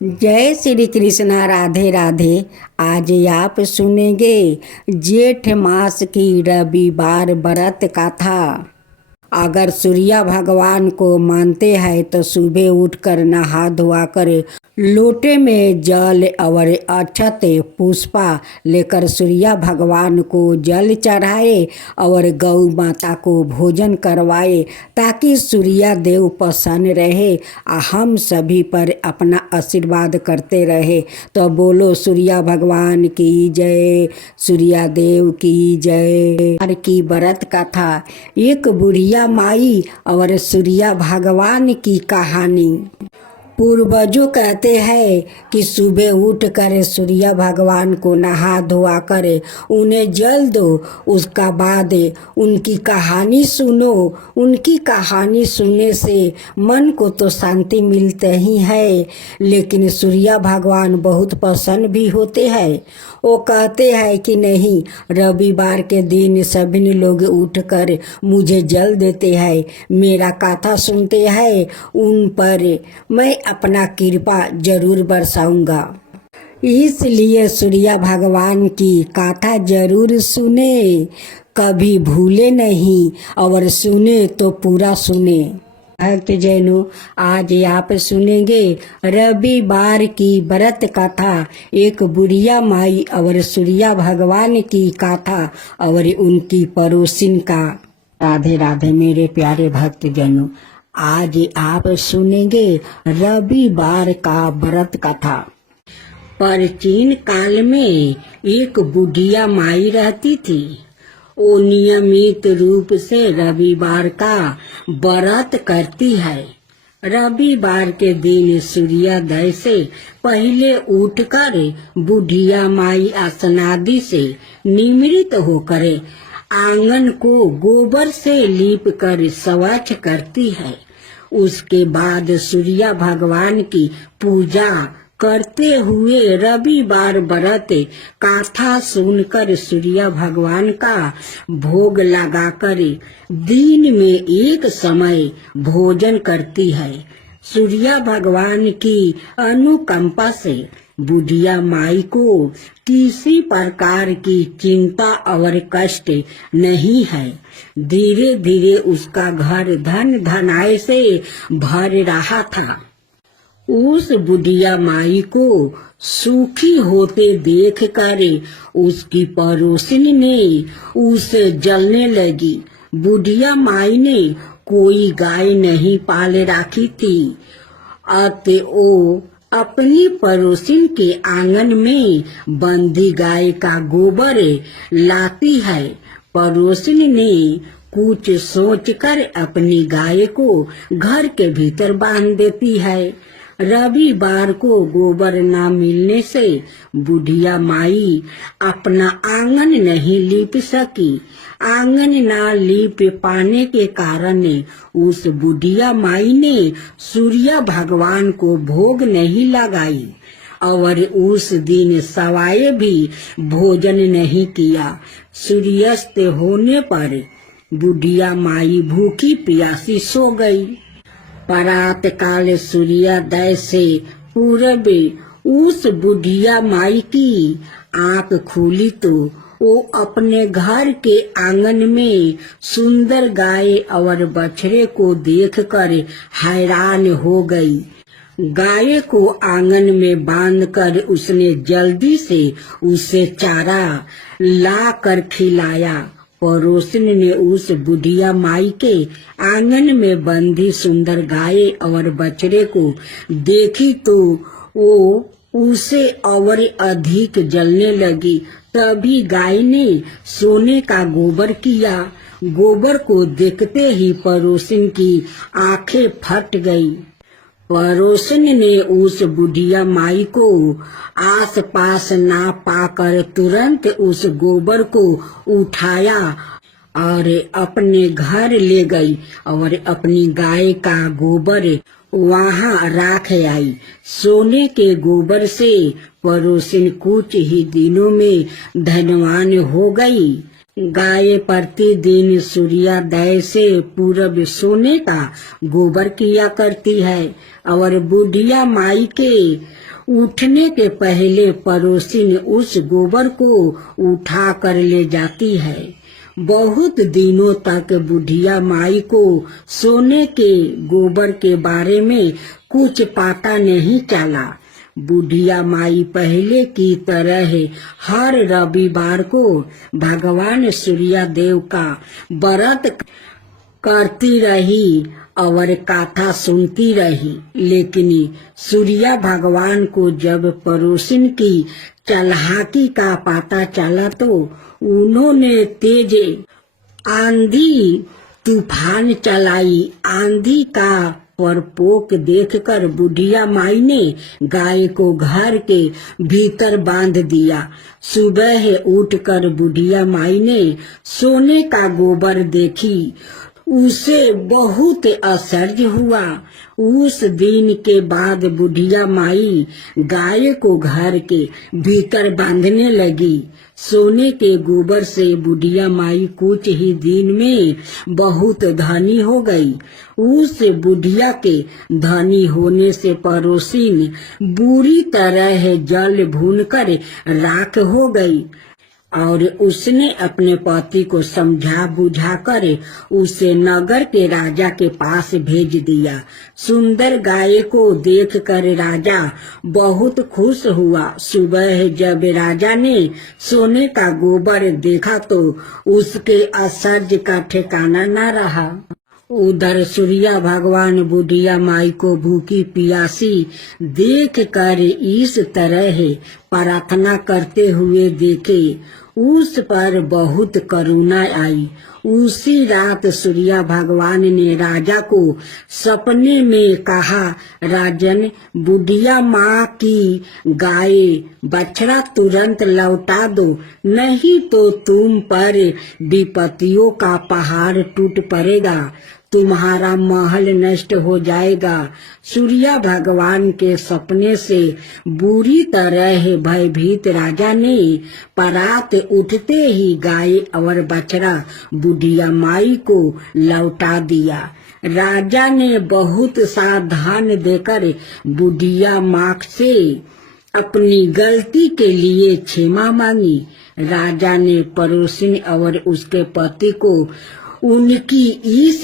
जय श्री कृष्णा, राधे राधे। आज आप सुनेंगे जेठ मास की रविवार व्रत कथा। अगर सूर्य भगवान को मानते हैं तो सुबह उठकर नहा धोआ कर लोटे में जल और अक्षत पुष्पा लेकर सूर्य भगवान को जल चढ़ाए और गौ माता को भोजन करवाए, ताकि सूर्य देव प्रसन्न रहे और हम सभी पर अपना आशीर्वाद करते रहे। तो बोलो सूर्य भगवान की जय, सूर्य देव की जय। की व्रत कथा। एक बुढ़िया माई और सूर्य भगवान की कहानी। पूर्वजों कहते हैं कि सुबह उठकर सूर्य भगवान को नहा धोआ कर उन्हें जल दो, उसका बाद उनकी कहानी सुनो। उनकी कहानी सुनने से मन को तो शांति मिलते ही है, लेकिन सूर्य भगवान बहुत प्रसन्न भी होते हैं। वो कहते हैं कि नहीं, रविवार के दिन सभी लोग उठकर मुझे जल देते हैं, मेरा कथा सुनते हैं, उन पर मैं अपना कृपा जरूर बरसाऊंगा। इसलिए सूर्य भगवान की कथा जरूर सुने, कभी भूले नहीं, और सुने तो पूरा सुने। भक्त जैनो, आज आप सुनेंगे रविवार की व्रत कथा, एक बुढ़िया माई और सूर्य भगवान की कथा और उनकी पड़ोसिन का। राधे राधे मेरे प्यारे भक्त जनों, आज आप सुनेंगे रविवार का व्रत कथा। प्राचीन काल में एक बुढ़िया माई रहती थी। वो नियमित रूप से रविवार का व्रत करती है। रविवार के दिन सूर्योदय से पहले उठकर बुढ़िया माई स्नादि से निमृत होकर आंगन को गोबर से लीप कर स्वच्छ करती है। उसके बाद सूर्य भगवान की पूजा करते हुए रविवार व्रत कथा सुनकर सूर्य भगवान का भोग लगाकर दिन में एक समय भोजन करती है। सूर्य भगवान की अनुकंपा से बुढ़िया माई को किसी प्रकार की चिंता और कष्ट नहीं है। धीरे धीरे उसका घर धन धनाय से भर रहा था। उस बुढ़िया माई को सुखी होते देखकर उसकी पड़ोसिन ने उसे जलने लगी। बुढ़िया माई ने कोई गाय नहीं पाले रखी थी, अतः वो अपनी पड़ोसिन के आंगन में बंधी गाय का गोबर लाती है। पड़ोसिन ने कुछ सोचकर अपनी गाय को घर के भीतर बांध देती है। रविवार को गोबर न मिलने से बुढ़िया माई अपना आंगन नहीं लीप सकी। आंगन न लीप पाने के कारण उस बुढ़िया माई ने सूर्य भगवान को भोग नहीं लगाई और उस दिन सवाए भी भोजन नहीं किया। सूर्यास्त होने पर बुढ़िया माई भूखी प्यासी सो गई। प्रात काल सूर्योदय से पूर्व उस बुढ़िया माई की आंख खुली तो वो अपने घर के आंगन में सुंदर गाय और बछड़े को देखकर हैरान हो गई। गाय को आंगन में बांधकर उसने जल्दी से उसे चारा ला कर खिलाया। पड़ोसिन ने उस बुढ़िया माई के आंगन में बंधी सुंदर गाय और बछड़े को देखी तो वो उसे और अधिक जलने लगी। तभी गाय ने सोने का गोबर किया। गोबर को देखते ही पड़ोसिन की आंखें फट गई। पड़ोसिन ने उस बुढ़िया माई को आस पास ना पाकर तुरंत उस गोबर को उठाया और अपने घर ले गई और अपनी गाय का गोबर वहां राख आई। सोने के गोबर से पड़ोसिन कुछ ही दिनों में धनवान हो गई। गाय प्रतिदिन सूर्योदय से पूर्व सोने का गोबर किया करती है और बुढ़िया माई के उठने के पहले पड़ोसिन उस गोबर को उठा कर ले जाती है। बहुत दिनों तक बुढ़िया माई को सोने के गोबर के बारे में कुछ पता नहीं चला। बुढ़िया माई पहले की तरह हर रविवार को भगवान सूर्यदेव का व्रत करती रही और कथा सुनती रही, लेकिन सूर्य भगवान को जब पड़ोसिन की चालाकी का पता चला तो उन्होंने तेज आंधी तूफान चलाई। आंधी का प्रकोप देखकर बुढ़िया माई ने गाय को घर के भीतर बांध दिया। सुबह उठकर बुढ़िया माई ने सोने का गोबर देखी, उसे बहुत आश्चर्य हुआ। उस दिन के बाद बुढ़िया माई गाय को घर के भीतर बांधने लगी। सोने के गोबर से बुढ़िया माई कुछ ही दिन में बहुत धनी हो गई। उस बुढ़िया के धनी होने से पड़ोसिन बुरी तरह जल भूनकर राख हो गई और उसने अपने पति को समझा बुझाकर उसे नगर के राजा के पास भेज दिया। सुंदर गाय को देखकर राजा बहुत खुश हुआ। सुबह जब राजा ने सोने का गोबर देखा तो उसके आश्चर्य का ठिकाना न रहा। उधर सूर्य भगवान बुढ़िया माई को भूखी प्यासी देख कर इस तरह प्रार्थना करते हुए देखे, उस पर बहुत करुणा आई। उसी रात सूर्य भगवान ने राजा को सपने में कहा, राजन, बुढ़िया माँ की गाय बछड़ा तुरंत लौटा दो, नहीं तो तुम पर विपत्तियों का पहाड़ टूट पड़ेगा, तुम्हारा महल नष्ट हो जाएगा। सूर्य भगवान के सपने से बुरी तरह भयभीत राजा ने परात उठते ही गाय और बछड़ा बुढ़िया माई को लौटा दिया। राजा ने बहुत सा धन देकर बुढ़िया माँ से अपनी गलती के लिए क्षमा मांगी। राजा ने पड़ोसिन और उसके पति को उनकी इस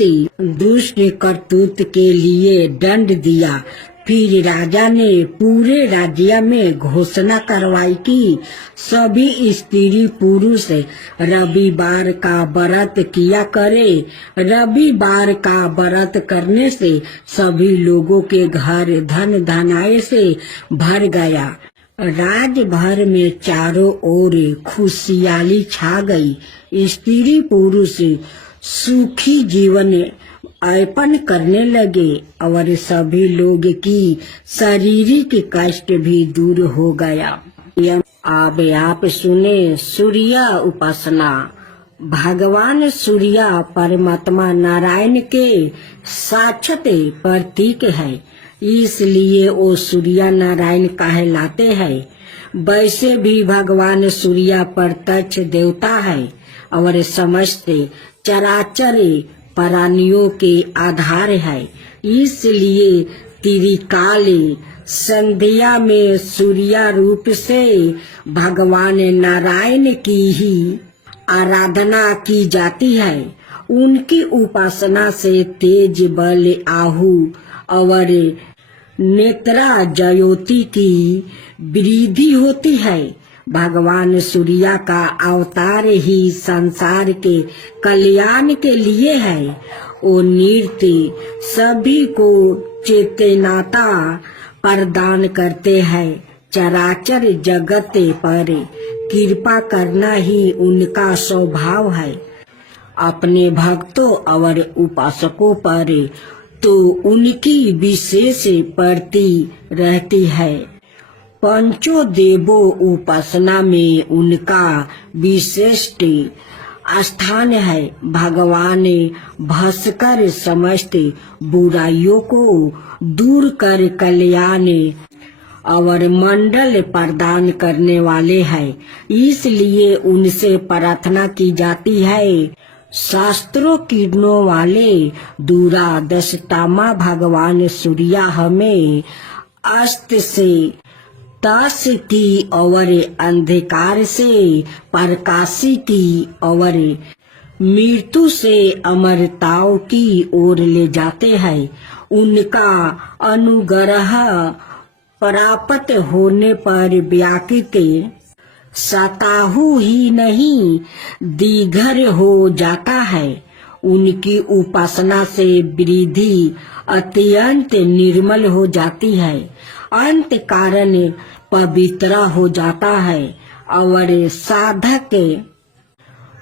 दुष्ट करतूत के लिए दंड दिया। फिर राजा ने पूरे राज्य में घोषणा करवाई कि सभी स्त्री पुरुष रविवार का व्रत किया करे। रविवार का व्रत करने से सभी लोगों के घर धन धनाय से भर गया। राज भर में चारों ओर खुशहाली छा गई। स्त्री पुरुष सुखी जीवन यापन करने लगे और सभी लोग की शारीरिक कष्ट भी दूर हो गया। अब आप सुने सूर्य उपासना। भगवान सूर्य परमात्मा नारायण के साक्षात प्रतीक है, इसलिए वो सूर्य नारायण कहलाते हैं। वैसे भी भगवान सूर्य प्रत्यक्ष देवता है और समस्त चराचर प्राणियों के आधार है। इसलिए त्रिकाल संध्या में सूर्य रूप से भगवान नारायण की ही आराधना की जाती है। उनकी उपासना से तेज बल आहु और नेत्रा ज्योति की वृद्धि होती है। भगवान सूर्य का अवतार ही संसार के कल्याण के लिए है। वो नृत्य सभी को चेतनता प्रदान करते हैं। चराचर जगत पर कृपा करना ही उनका स्वभाव है। अपने भक्तों और उपासकों पर तो उनकी विशेष प्रीति रहती है। पंचो देवो उपासना में उनका विशिष्ट स्थान है। भगवान भास्कर समस्त बुराइयों को दूर कर कल्याण और मंडल प्रदान करने वाले हैं, इसलिए उनसे प्रार्थना की जाती है। शास्त्रों किरणों वाले दूरादर्शतामा भगवान सूर्या हमें अस्त से तस की और अंधकार से प्रकाशी की और मृत्यु से अमरताओं की ओर ले जाते हैं। उनका अनुग्रह प्राप्त होने पर व्याकृत सताहु ही नहीं दीघर हो जाता है। उनकी उपासना से वृद्धि अत्यंत निर्मल हो जाती है, अंत कारण पवित्र हो जाता है और साधक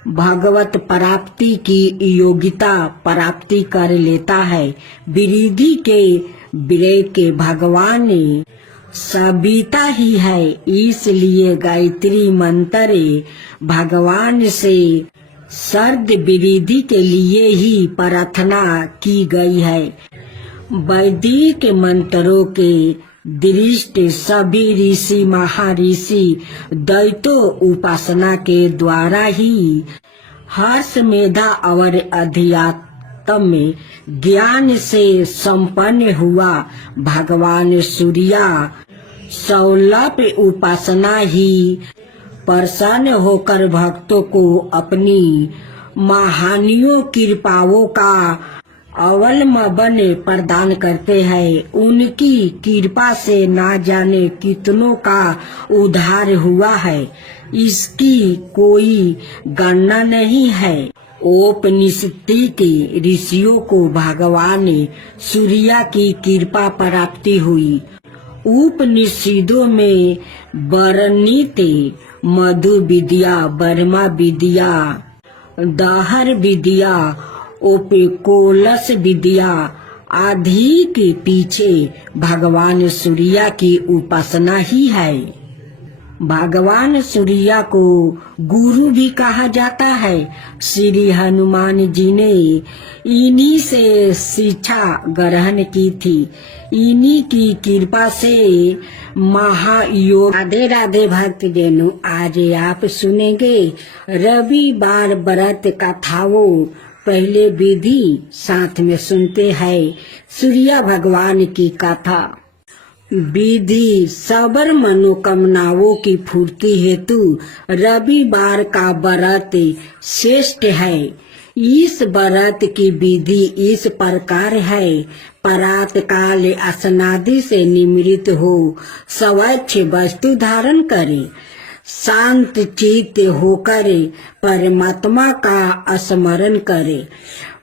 भगवत प्राप्ति की योग्यता प्राप्ति कर लेता है। वृद्धि के विरय के भगवान सविता ही है, इसलिए गायत्री मंत्र भगवान से सर्द वृद्धि के लिए ही प्रार्थना की गई है। वैदिक मंत्रों के दृष्टि सभी ऋषि महर्षि दैत्यों उपासना के द्वारा ही हर्ष मेधा और अध्यात्म ज्ञान से संपन्न हुआ। भगवान सूर्या सौलभ उपासना ही प्रसन्न होकर भक्तों को अपनी महानियों कृपाओं का अवलंबन प्रदान करते हैं। उनकी कृपा से ना जाने कितनों का उद्धार हुआ है, इसकी कोई गणना नहीं है। उपनिषद के ऋषियों को भगवान सूर्या की कृपा प्राप्ति हुई। उपनिषदों में वर्णित मधु विद्या, ब्रह्मा विद्या, दाहर विद्या, ओपिकोलस विद्या आदि के पीछे भगवान सूर्या की उपासना ही है। भगवान सूर्या को गुरु भी कहा जाता है। श्री हनुमान जी ने इन्हीं से शिक्षा ग्रहण की थी। इन्हीं की कृपा से महायोग। राधे राधे भक्त जनों, आज आप सुनेंगे रविवार व्रत कथाओं। पहले विधि साथ में सुनते हैं सूर्य भगवान की कथा। विधि सबर मनोकामनाओं की पूर्ति हेतु रविवार का व्रत श्रेष्ठ है। इस व्रत की विधि इस प्रकार है। प्रात काल स्नादि से निवृत्त हो स्वच्छ वस्तु धारण करे, शांत चित्त होकर परमात्मा का स्मरण करे।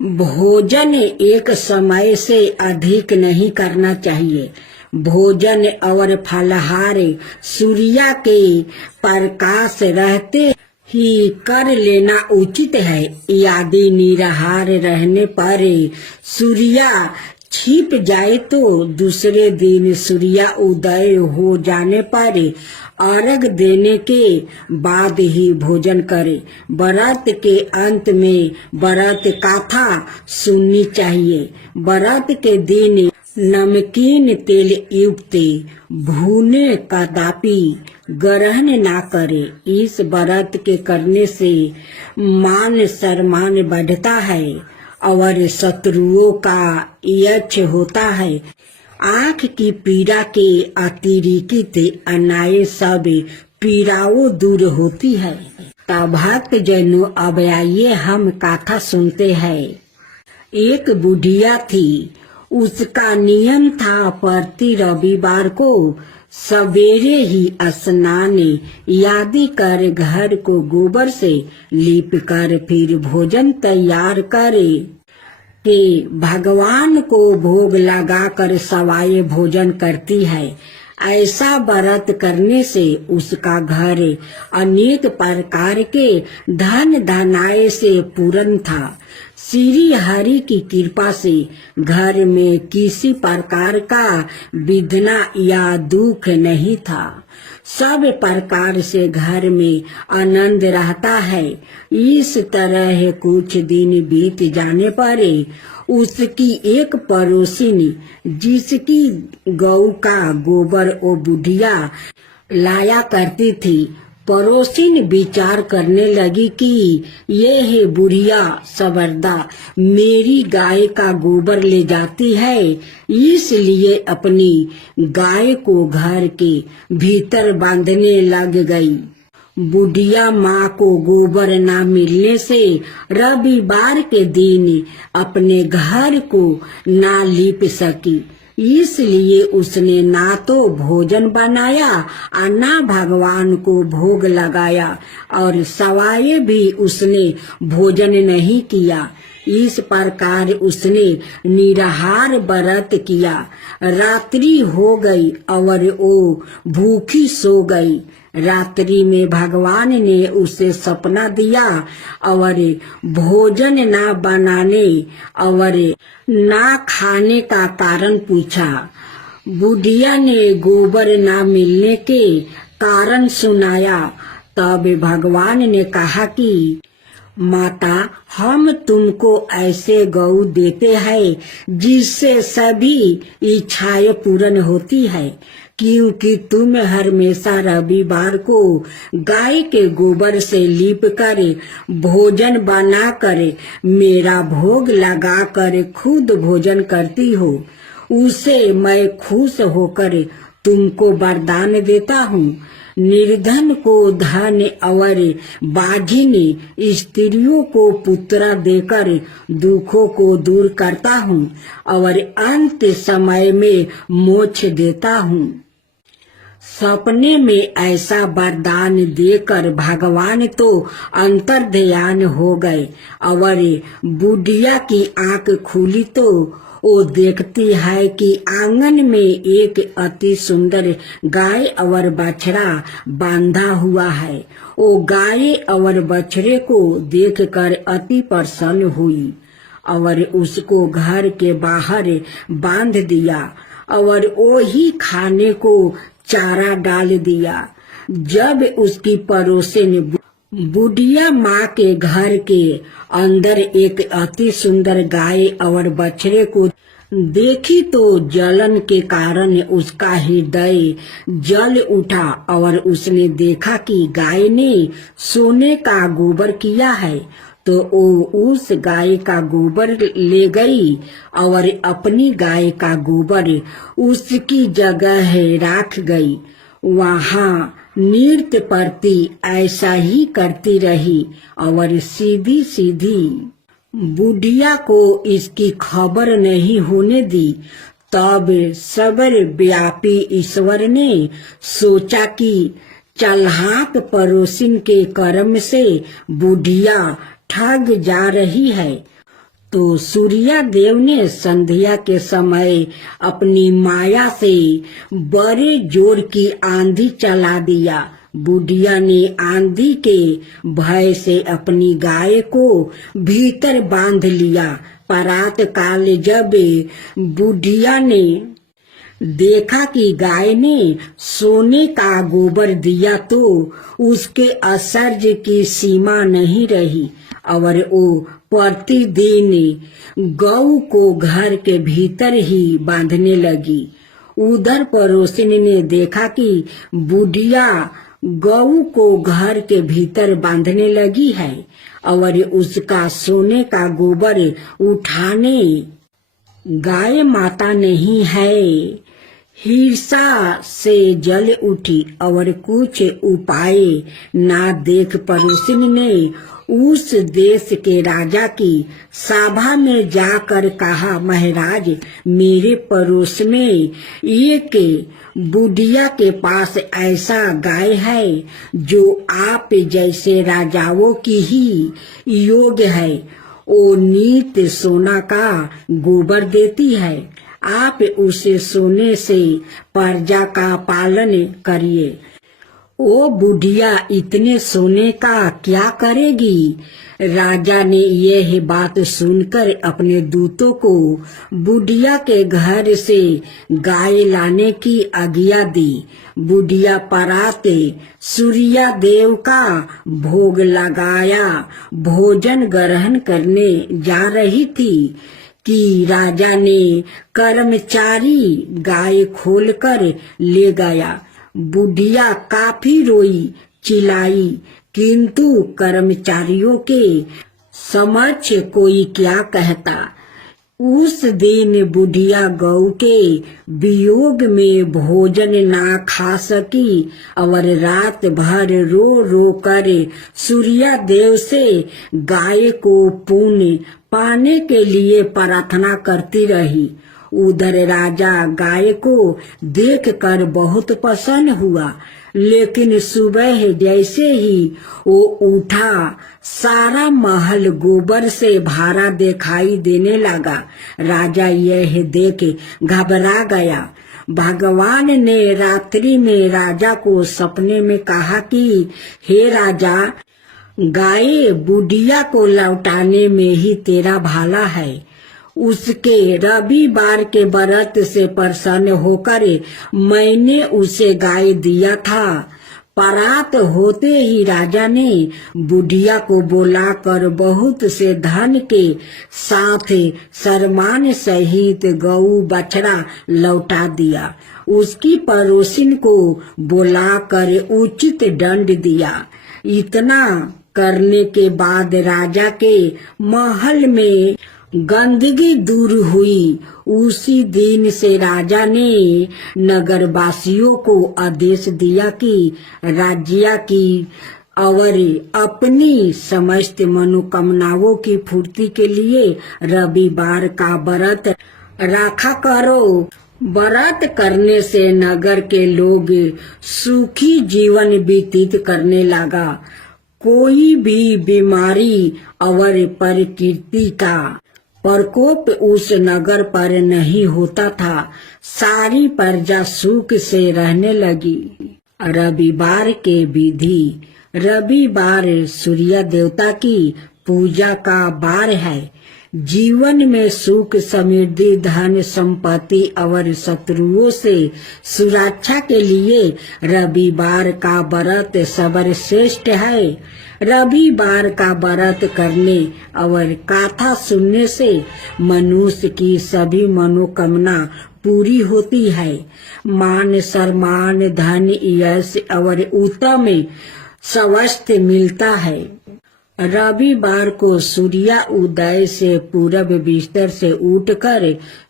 भोजन एक समय से अधिक नहीं करना चाहिए। भोजन और फलहार सूर्य के प्रकाश रहते ही कर लेना उचित है। यदि निराहार रहने पर सूर्य छिप जाए तो दूसरे दिन सूर्य उदय हो जाने पर अर्घ देने के बाद ही भोजन करे। व्रत के अंत में व्रत कथा सुननी चाहिए। व्रत के दिन नमकीन तेल युक्त भुने कदापि ग्रहण ना करे। इस व्रत के करने से मान सम्मान बढ़ता है और शत्रुओं का यश होता है। आँख की पीड़ा के अतिरिक्त अन्य सब पीड़ाओं दूर होती है। तब भक्त जनों, अब आइए हम कथा सुनते हैं। एक बुढ़िया थी। उसका नियम था प्रति रविवार को सवेरे ही स्नान आदि कर घर को गोबर से लीप कर फिर भोजन तैयार करे के भगवान को भोग लगाकर सवाए भोजन करती है। ऐसा व्रत करने से उसका घर अनेक प्रकार के धन धनाय से पूर्ण था। श्री हरि की कृपा से घर में किसी प्रकार का विघ्न या दुख नहीं था। सब प्रकार से घर में आनंद रहता है। इस तरह कुछ दिन बीत जाने पर उसकी एक पड़ोसिन जिसकी गऊ का गोबर वो बुढ़िया लाया करती थी, पड़ोसिन विचार करने लगी कि ये है बुढ़िया सबरदा मेरी गाय का गोबर ले जाती है, इसलिए अपनी गाय को घर के भीतर बांधने लग गई। बुढ़िया माँ को गोबर न मिलने से रविवार के दिन अपने घर को ना लीप सकी, इसलिए उसने ना तो भोजन बनाया और ना भगवान को भोग लगाया और सवाए भी उसने भोजन नहीं किया। इस प्रकार उसने निराहार व्रत किया। रात्रि हो गई और वो भूखी सो गई। रात्रि में भगवान ने उसे सपना दिया और भोजन ना बनाने और ना खाने का कारण पूछा। बुढ़िया ने गोबर ना मिलने के कारण सुनाया। तब भगवान ने कहा कि माता, हम तुमको ऐसे गऊ देते हैं जिससे सभी इच्छाएं पूर्ण होती है, क्योंकि तुम हमेशा रविवार को गाय के गोबर से लीप कर भोजन बना कर मेरा भोग लगा कर खुद भोजन करती हो। उसे मैं खुश होकर तुमको वरदान देता हूँ। निर्धन को धन और बाझिन स्त्रियों को पुत्र देकर दुखों को दूर करता हूँ और अंत समय में मोक्ष देता हूँ। सपने में ऐसा वरदान देकर भगवान तो अंतर्ध्यान हो गए और बुढ़िया की आंख खुली तो वो देखती है कि आंगन में एक अति सुंदर गाय और बछड़ा बांधा हुआ है। वो गाय और बछड़े को देखकर अति प्रसन्न हुई और उसको घर के बाहर बांध दिया और वो ही खाने को चारा डाल दिया। जब उसकी पड़ोसिन बुढ़िया माँ के घर के अंदर एक अति सुंदर गाय और बछड़े को देखी तो जलन के कारण उसका हृदय जल उठा और उसने देखा कि गाय ने सोने का गोबर किया है, तो वो उस गाय का गोबर ले गई और अपनी गाय का गोबर उसकी जगह रख गई। वहाँ नृत्य प्रति ऐसा ही करती रही और सीधी सीधी बुढ़िया को इसकी खबर नहीं होने दी। तब सबर व्यापी ईश्वर ने सोचा कि चालाक पड़ोसिन के कर्म से बुढ़िया ठग जा रही है, तो सूर्या देव ने संध्या के समय अपनी माया से बड़े जोर की आंधी चला दिया। बुढ़िया ने आंधी के भय से अपनी गाय को भीतर बांध लिया। परात काल जब बुढ़िया ने देखा कि गाय ने सोने का गोबर दिया तो उसके आश्चर्य की सीमा नहीं रही और वो प्रतिदिन गऊ को घर के भीतर ही बांधने लगी। उधर पड़ोसिन ने देखा कि बुढ़िया गऊ को घर के भीतर बांधने लगी है और उसका सोने का गोबर उठाने गाय माता नहीं है। हिंसा से जल उठी और कुछ उपाय ना देख पड़ोसिन ने उस देश के राजा की सभा में जाकर कहा, महाराज, मेरे पड़ोस में एक बुढ़िया के पास ऐसा गाय है जो आप जैसे राजाओं की ही योग्य है। वो नित सोना का गोबर देती है। आप उसे सोने से प्रजा का पालन करिए। ओ बुढ़िया इतने सोने का क्या करेगी? राजा ने यह बात सुनकर अपने दूतों को बुढ़िया के घर से गाय लाने की आज्ञा दी। बुढ़िया पराते सूर्या देव का भोग लगाया भोजन ग्रहण करने जा रही थी कि राजा ने कर्मचारी गाय खोलकर ले गया। बुढ़िया काफी रोई चिल्लाई, किंतु कर्मचारियों के समक्ष कोई क्या कहता। उस दिन बुढ़िया गौ के वियोग में भोजन ना खा सकी और रात भर रो रो कर सूर्य देव से गाय को पुण्य पाने के लिए प्रार्थना करती रही। उधर राजा गाय को देखकर बहुत प्रसन्न हुआ, लेकिन सुबह जैसे ही वो उठा सारा महल गोबर से भरा दिखाई देने लगा। राजा यह देख घबरा गया। भगवान ने रात्रि में राजा को सपने में कहा कि हे राजा, गाय बुढ़िया को लौटाने में ही तेरा भला है। उसके रविवार के व्रत से प्रसन्न होकर मैंने उसे गाय दिया था। परात होते ही राजा ने बुढ़िया को बुलाकर बहुत से धन के साथ सम्मान सहित गऊ बछड़ा लौटा दिया। उसकी पड़ोसिन को बुलाकर उचित दंड दिया। इतना करने के बाद राजा के महल में गंदगी दूर हुई। उसी दिन से राजा ने नगरवासियों को आदेश दिया कि राज्य की और अपनी समस्त मनोकामनाओं की पूर्ति के लिए रविवार का व्रत रखा करो। व्रत करने से नगर के लोग सुखी जीवन व्यतीत करने लगा। कोई भी बीमारी और प्रकृति का प्रकोप उस नगर पर नहीं होता था। सारी प्रजा सुख से रहने लगी। रविवार के विधि। रविवार सूर्य देवता की पूजा का वार है। जीवन में सुख समृद्धि धन संपत्ति और शत्रुओं से सुरक्षा के लिए रविवार का व्रत सर्वश्रेष्ठ है। रविवार का व्रत करने और कथा सुनने से मनुष्य की सभी मनोकामना पूरी होती है। मान सम्मान धन यश और उत्तम स्वास्थ्य मिलता है। रविवार को सूर्य उदय से पूर्व बिस्तर से उठकर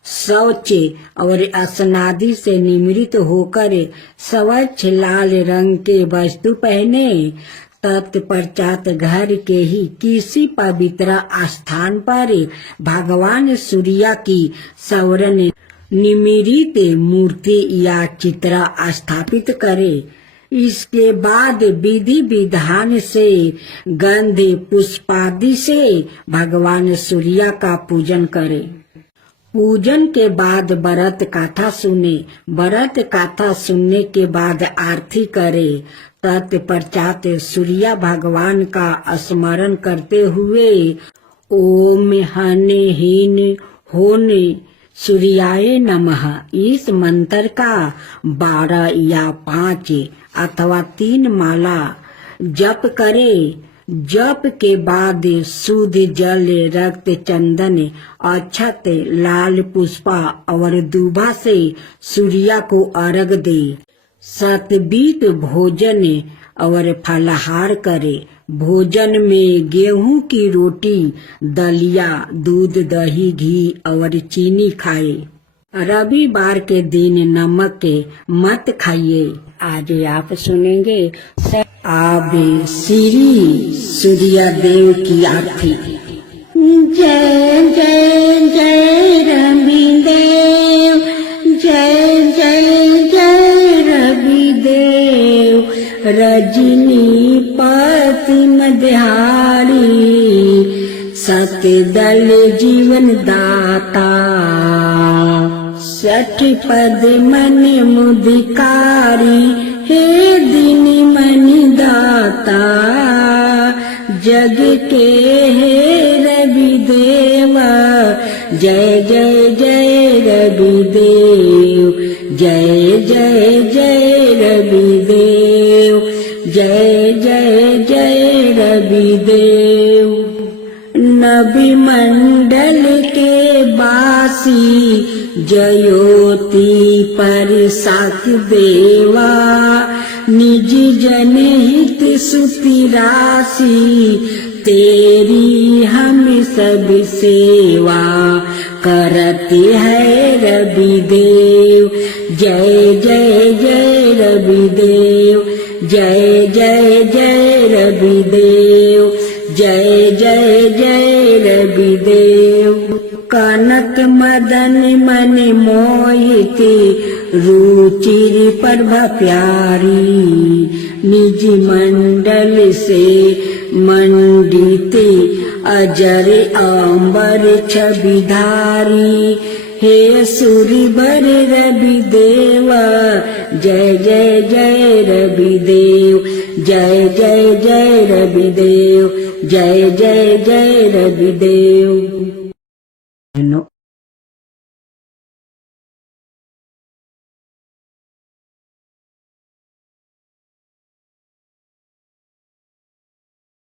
शौच और स्नादि से निवृत्त होकर स्वच्छ लाल रंग के वस्त्र पहने। तत्पश्चात घर के ही किसी पवित्र स्थान पर भगवान सूर्य की स्वर्ण निमिरित मूर्ति या चित्र स्थापित करे। इसके बाद विधि विधान से गंध पुष्पादि से भगवान सूर्य का पूजन करे। पूजन के बाद व्रत कथा सुने। व्रत कथा सुनने के बाद आरती करे। तत्पश्चात सूर्य भगवान का स्मरण करते हुए ओम हने हीन होने सूर्याय नमः इस मंत्र का 12 या 5 अथवा 3 माला जप करे। जप के बाद शुद्ध जल रक्त चंदन अक्षत लाल पुष्पा और दूबा से सूर्य को अर्घ दे। सतबीत भोजन और फलाहार करे। भोजन में गेहूं की रोटी दलिया दूध दही घी और चीनी खाए। रविवार के दिन नमक मत खाइए। आज आप सुनेंगे आप श्री सूर्य देव की आरती। जय जय जय रविदेव जय जय जय रविदेव रजनी पति मध्यारी सत्य दल जीवन दाता सठ पद मन मुदिकारी हे दिन मन दाता जग के हे रवि देवा जय जय जय रवि देव जय जय जय रवि देव जय जय जय रवि देव। नबी मंडल के बासी जयोति पर साक देवा निज जनहित सुति राशि तेरी हम सब सेवा करते है रवि देव जय जय जय रवि देव जय जय जय रवि देव जय जय जय रवि देव कनक मदन मन मोहिते रुचिर प्रभा प्यारी निज मंडल से मंडिते अजर अंबर छविधारी हे सूरिवर रवि देवा जय जय जय रवि देव जय जय जय रवि देव जय जय जय रवि देव।